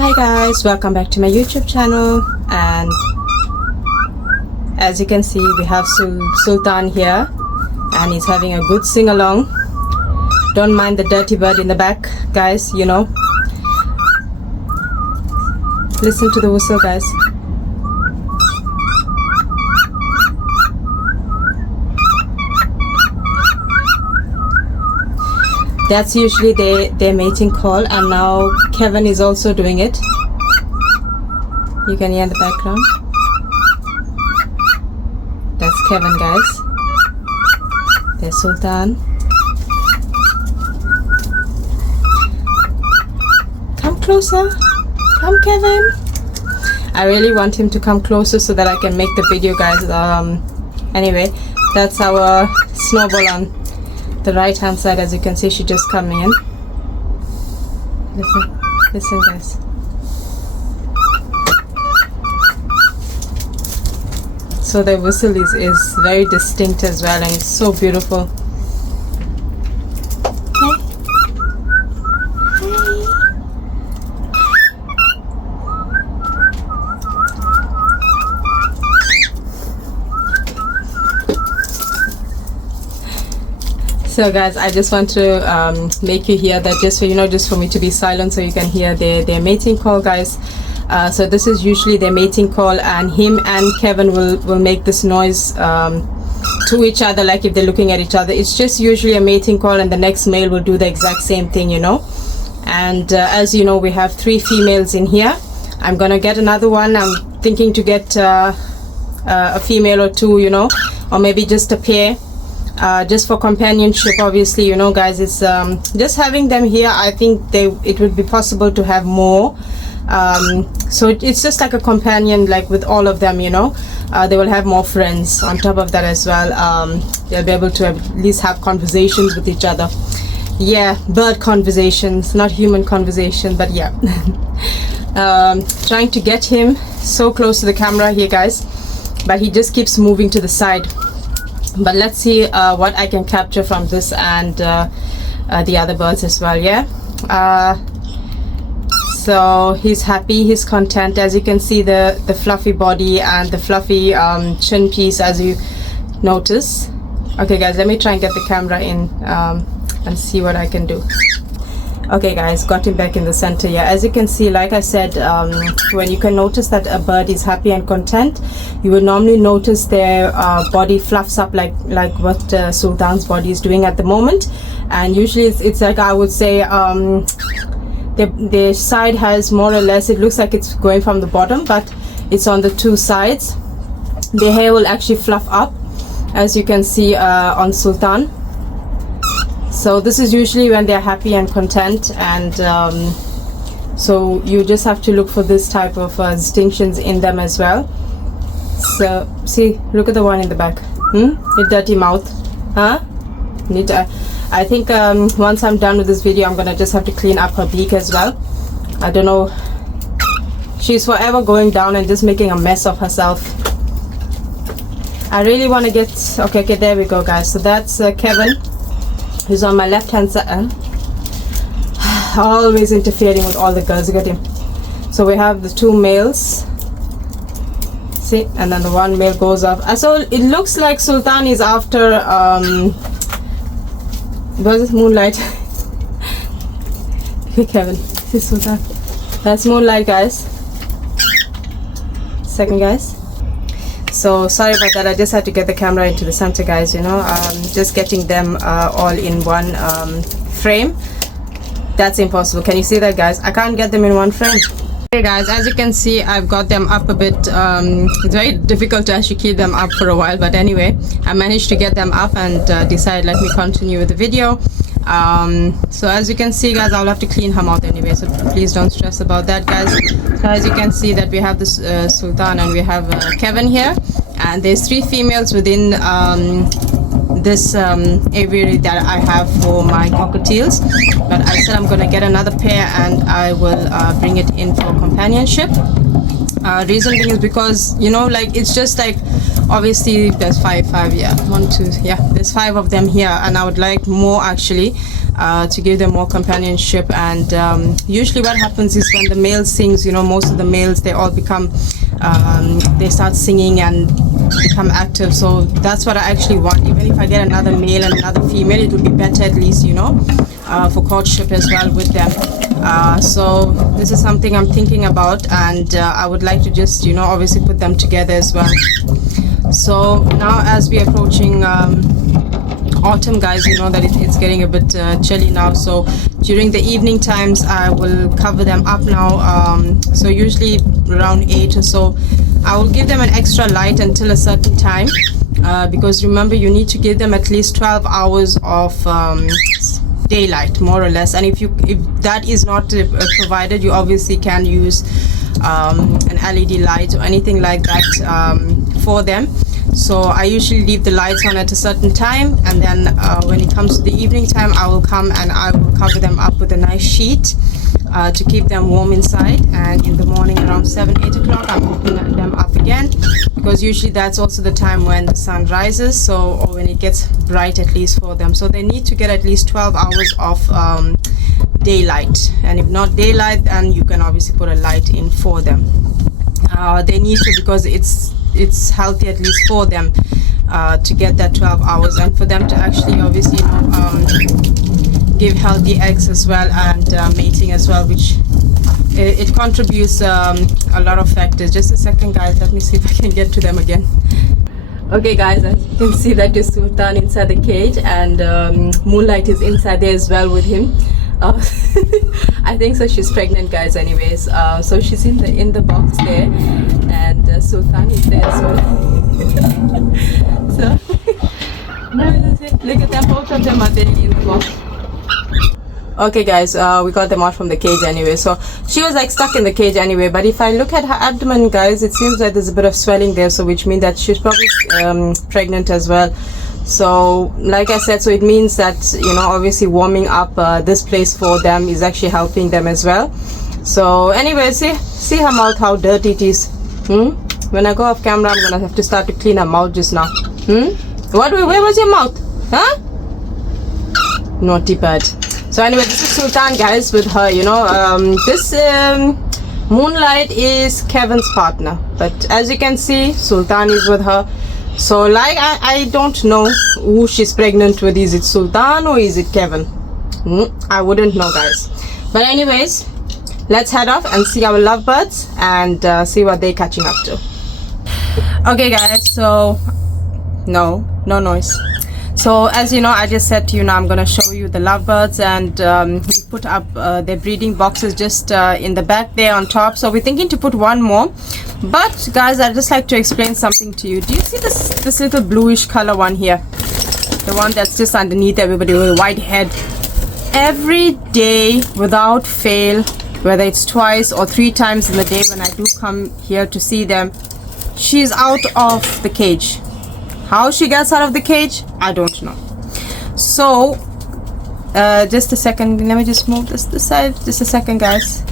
Hi guys, welcome back to my YouTube channel. And as you can see, we have Sultan here and he's having a good sing along. Don't mind the dirty bird in the back, guys, you know. Listen to the whistle, guys. That's usually their mating call, and now Kevin is also doing it. You can hear in the background. That's Kevin, guys. There's Sultan. Come closer. Come, Kevin. I really want him to come closer so that I can make the video, guys. Anyway, that's our snowball on the right hand side. As you can see, she just coming in. Listen guys. So the whistle is very distinct as well, and it's so beautiful. So guys, I just want to make you hear that, just for just for me to be silent so you can hear their mating call, guys. So this is usually their mating call, and him and Kevin will make this noise to each other, like if they're looking at each other. It's just usually a mating call, and the next male will do the exact same thing, you know. And as you know, we have 3 females in here. I'm gonna get another one. I'm thinking to get a female or 2, you know, or maybe just a pair. Just for companionship, obviously, you know, guys. It's just having them here, I think it would be possible to have more. So it's just like a companion, like with all of them, you know. They will have more friends on top of that as well. They'll be able to at least have conversations with each other. Yeah, bird conversations, not human conversation, but yeah. Trying to get him so close to the camera here, guys, but he just keeps moving to the side. But let's see what I can capture from this and the other birds as well. Yeah. So he's happy, he's content. As you can see, the fluffy body and the fluffy chin piece, as you notice. Okay guys, let me try and get the camera in and see what I can do. Okay guys, got him back in the center. Yeah, as you can see, like I said, when you can notice that a bird is happy and content, you will normally notice their body fluffs up like what Sultan's body is doing at the moment. And usually it's like, I would say, their side has more or less, it looks like it's going from the bottom, but it's on the 2 sides. The hair will actually fluff up, as you can see on Sultan. So this is usually when they're happy and content, and so you just have to look for this type of distinctions in them as well. So see, look at the one in the back. A dirty mouth, huh? I think once I'm done with this video, I'm gonna just have to clean up her beak as well. I don't know, she's forever going down and just making a mess of herself. I really want to get okay, there we go, guys. So that's Kevin. He's on my left hand side. Always interfering with all the girls. Look at him. So we have the 2 males. See, and then the 1 male goes off. So it looks like Sultan is after was it Moonlight? Okay, Kevin, this is Sultan. That's Moonlight, guys. Second, guys. So sorry about that, I just had to get the camera into the center, guys, you know. Just getting them all in one frame, that's impossible. Can you see that, guys? I can't get them in one frame. Okay guys, as you can see, I've got them up a bit. It's very difficult to actually keep them up for a while, but anyway, I managed to get them up and decided let me continue with the video. So as you can see, guys, I'll have to clean her mouth anyway, so please don't stress about that, guys. So as you can see that we have this Sultan and we have Kevin here, and there's 3 females within this aviary that I have for my cockatiels, but I said I'm gonna get another pair and I will bring it in for companionship. Reason being is because, you know, like, it's just like, obviously there's five, yeah, 1, 2, yeah, there's 5 of them here, and I would like more actually. to give them more companionship. And usually what happens is when the male sings, you know, most of the males, they all become they start singing and become active. So that's what I actually want. Even if I get another male and another female, it would be better at least, you know, for courtship as well with them. So this is something I'm thinking about, and I would like to just, you know, obviously put them together as well. So now as we're approaching autumn, guys, you know that it's getting a bit chilly now, so during the evening times I will cover them up now. So usually around 8 or so I will give them an extra light until a certain time, because remember, you need to give them at least 12 hours of daylight, more or less. And if that is not provided, you obviously can use an LED light or anything like that for them. So I usually leave the lights on at a certain time, and then when it comes to the evening time, I will come and I will cover them up with a nice sheet to keep them warm inside. And in the morning around 7-8 o'clock, I'm opening them up again, because usually that's also the time when the sun rises, so, or when it gets bright, at least for them. So they need to get at least 12 hours of daylight, and if not daylight, then you can obviously put a light in for them. They need to, because it's healthy at least for them to get that 12 hours, and for them to actually obviously, you know, give healthy eggs as well, and mating as well, which it contributes a lot of factors. Just a second, guys, let me see if I can get to them again. Okay, guys, as you can see that is Sultan inside the cage, and Moonlight is inside there as well with him. I think so she's pregnant, guys, anyways. So she's in the box there, and Sultan is there as well. So look at them, both of them are there in the box. Okay, guys, we got them out from the cage anyway. So she was like stuck in the cage anyway, but if I look at her abdomen, guys, it seems like there's a bit of swelling there, so which means that she's probably pregnant as well. So like I said, so it means that, you know, obviously warming up this place for them is actually helping them as well. So anyway, see her mouth, how dirty it is. When I go off camera, I'm gonna have to start to clean her mouth just now. Where was your mouth? Huh? Naughty bird. So anyway, this is Sultan, guys, with her, you know. This Moonlight is Kevin's partner, but as you can see, Sultan is with her. So like I don't know who she's pregnant with. Is it Sultan or is it Kevin? I wouldn't know, guys. But anyways, let's head off and see our lovebirds and see what they're catching up to. Okay, guys, so no noise. So as you know, I just said to you, now I'm going to show you the lovebirds, and we put up their breeding boxes just in the back there on top. So we're thinking to put one more, but guys, I'd just like to explain something to you. Do you see this little bluish color one here, the one that's just underneath everybody with a white head? Every day without fail, whether it's twice or 3 times in the day when I do come here to see them, she's out of the cage. How she gets out of the cage, I don't know. So just a second, let me just move this side, just a second, guys.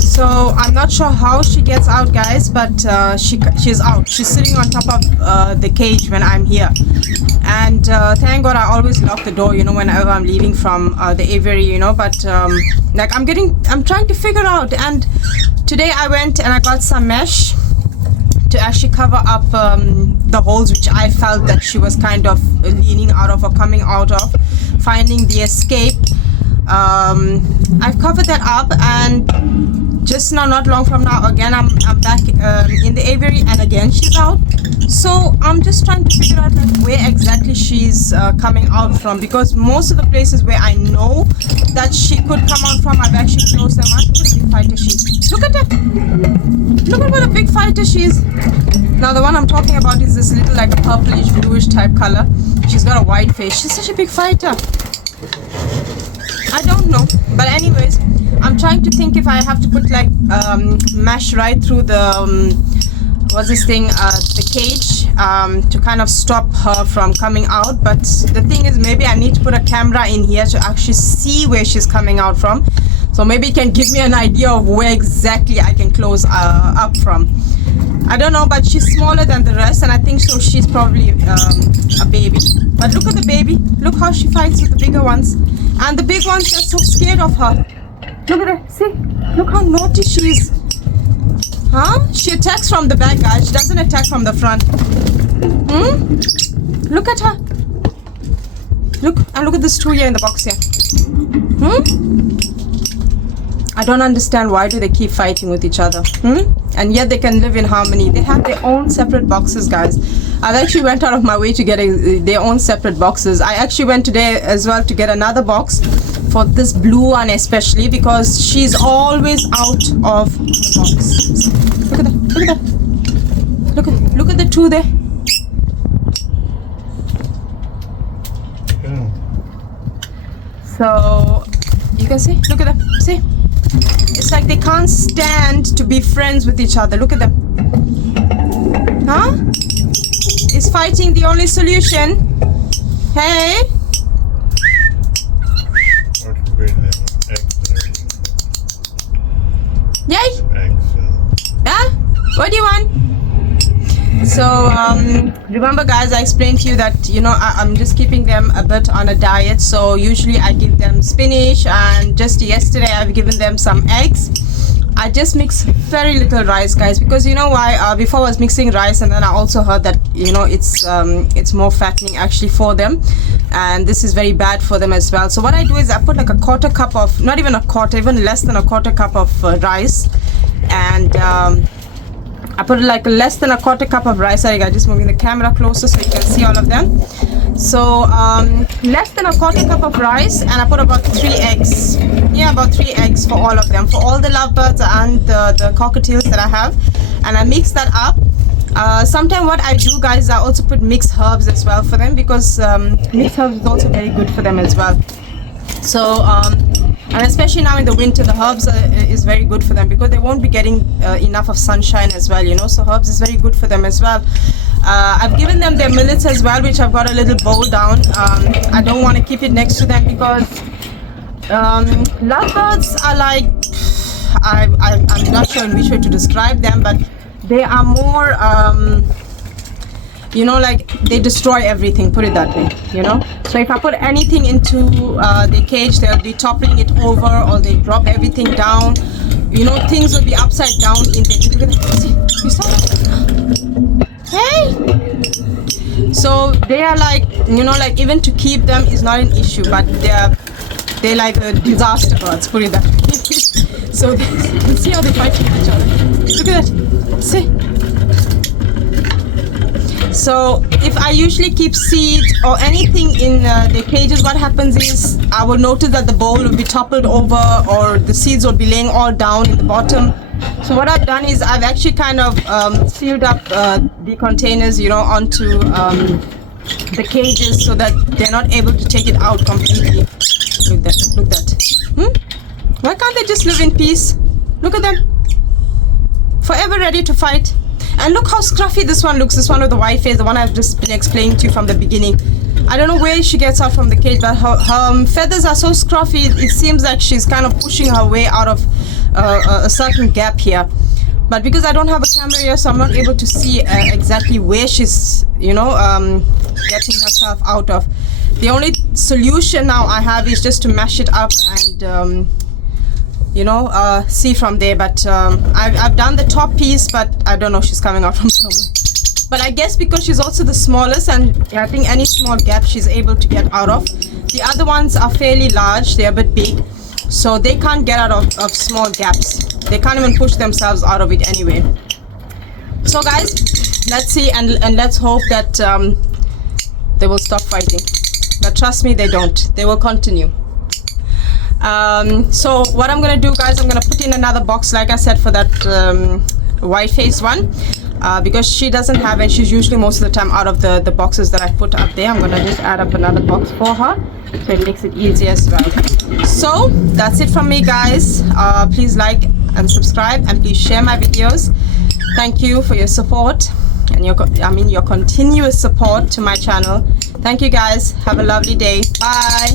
So I'm not sure how she gets out, guys, but she's out. She's sitting on top of the cage when I'm here, and thank God I always lock the door, you know, whenever I'm leaving from the aviary, you know. But like I'm trying to figure out, and today I went and I got some mesh to actually cover up the holes which I felt that she was kind of leaning out of or coming out of, finding the escape. I've covered that up, and just now, not long from now, again I'm back in the aviary, and again she's out. So I'm just trying to figure out like where exactly she's coming out from, because most of the places where I know that she could come out from, I've actually closed them up. Look at the big fighter she is. Look at that. Look at what a big fighter she is. Now the one I'm talking about is this little like a purplish bluish type color. She's got a white face. She's such a big fighter. I don't know, but anyways, I'm trying to think if I have to put like mesh right through the what's this thing, the cage, to kind of stop her from coming out. But the thing is, maybe I need to put a camera in here to actually see where she's coming out from, so maybe it can give me an idea of where exactly I can close up from. I don't know, but she's smaller than the rest, and I think so she's probably a baby. But look at the baby. Look how she fights with the bigger ones, and the big ones are so scared of her. Look at her. See, look how naughty she is. Huh? She attacks from the back, guys. She doesn't attack from the front. Look at her. Look, and look at this two here in the box here. I don't understand why do they keep fighting with each other. And yet they can live in harmony. They have their own separate boxes, guys. I actually went out of my way to get their own separate boxes. I actually went today as well to get another box for this blue one especially, because she's always out of the box. Look at that. Look at that. Look at the two there. So you can see, look at them, see, it's like they can't stand to be friends with each other. Look at them. Huh? Is fighting the only solution? Hey, yay. Huh? What do you want? So remember, guys, I explained to you that, you know, I'm just keeping them a bit on a diet. So usually I give them spinach, and just yesterday I've given them some eggs. I just mix very little rice, guys, because you know why? Before I was mixing rice, and then I also heard that, you know, it's more fattening actually for them, and this is very bad for them as well. So what I do is I put like a quarter cup of, not even a quarter, even less than a quarter cup of rice, and I put like less than a quarter cup of rice. Sorry guys, just moving the camera closer so you can see all of them. So less than a quarter cup of rice, and I put about 3 eggs. Yeah, about 3 eggs for all of them, for all the lovebirds and the cockatiels that I have, and I mix that up. Sometimes what I do, guys, I also put mixed herbs as well for them, because mixed herbs is also very good for them as well. So and especially now in the winter, the herbs is very good for them, because they won't be getting enough of sunshine as well, you know. So herbs is very good for them as well. I've given them their millets as well, which I've got a little bowl down. I don't want to keep it next to them, because lovebirds are like, I'm not sure in which way to describe them, but they are more you know, like they destroy everything, put it that way, you know. So if I put anything into the cage, they'll be toppling it over, or they drop everything down, you know, things will be upside down in the, look at that. See, you saw that? Hey, so they are like, you know, like even to keep them is not an issue, but they're like a disaster birds, put it that way. So see how they fight with each other. Look at that. See. So if I usually keep seeds or anything in the cages, what happens is I will notice that the bowl will be toppled over, or the seeds will be laying all down in the bottom. So what I've done is I've actually kind of sealed up the containers, you know, onto the cages, so that they're not able to take it out completely. Look that, look that. Why can't they just live in peace? Look at them, forever ready to fight. And look how scruffy this one looks, this one with the white face, the one I've just been explaining to you from the beginning. I don't know where she gets out from the cage, but her feathers are so scruffy, it seems like she's kind of pushing her way out of a certain gap here. But because I don't have a camera here, so I'm not able to see exactly where she's, you know, getting herself out of. The only solution now I have is just to mash it up and you know, see from there. But I've done the top piece, but I don't know, she's coming out from somewhere. But I guess because she's also the smallest, and I think any small gap she's able to get out of. The other ones are fairly large, they're a bit big, so they can't get out of small gaps. They can't even push themselves out of it anyway. So guys, let's see, and let's hope that they will stop fighting. But trust me, they don't. They will continue. So what I'm gonna do, guys, I'm gonna put in another box, like I said, for that white face one, because she doesn't have, and she's usually most of the time out of the boxes that I put up there. I'm gonna just add up another box for her, so it makes it easier as well. So that's it from me, guys. Please like and subscribe, and please share my videos. Thank you for your support and your continuous support to my channel. Thank you, guys. Have a lovely day. Bye.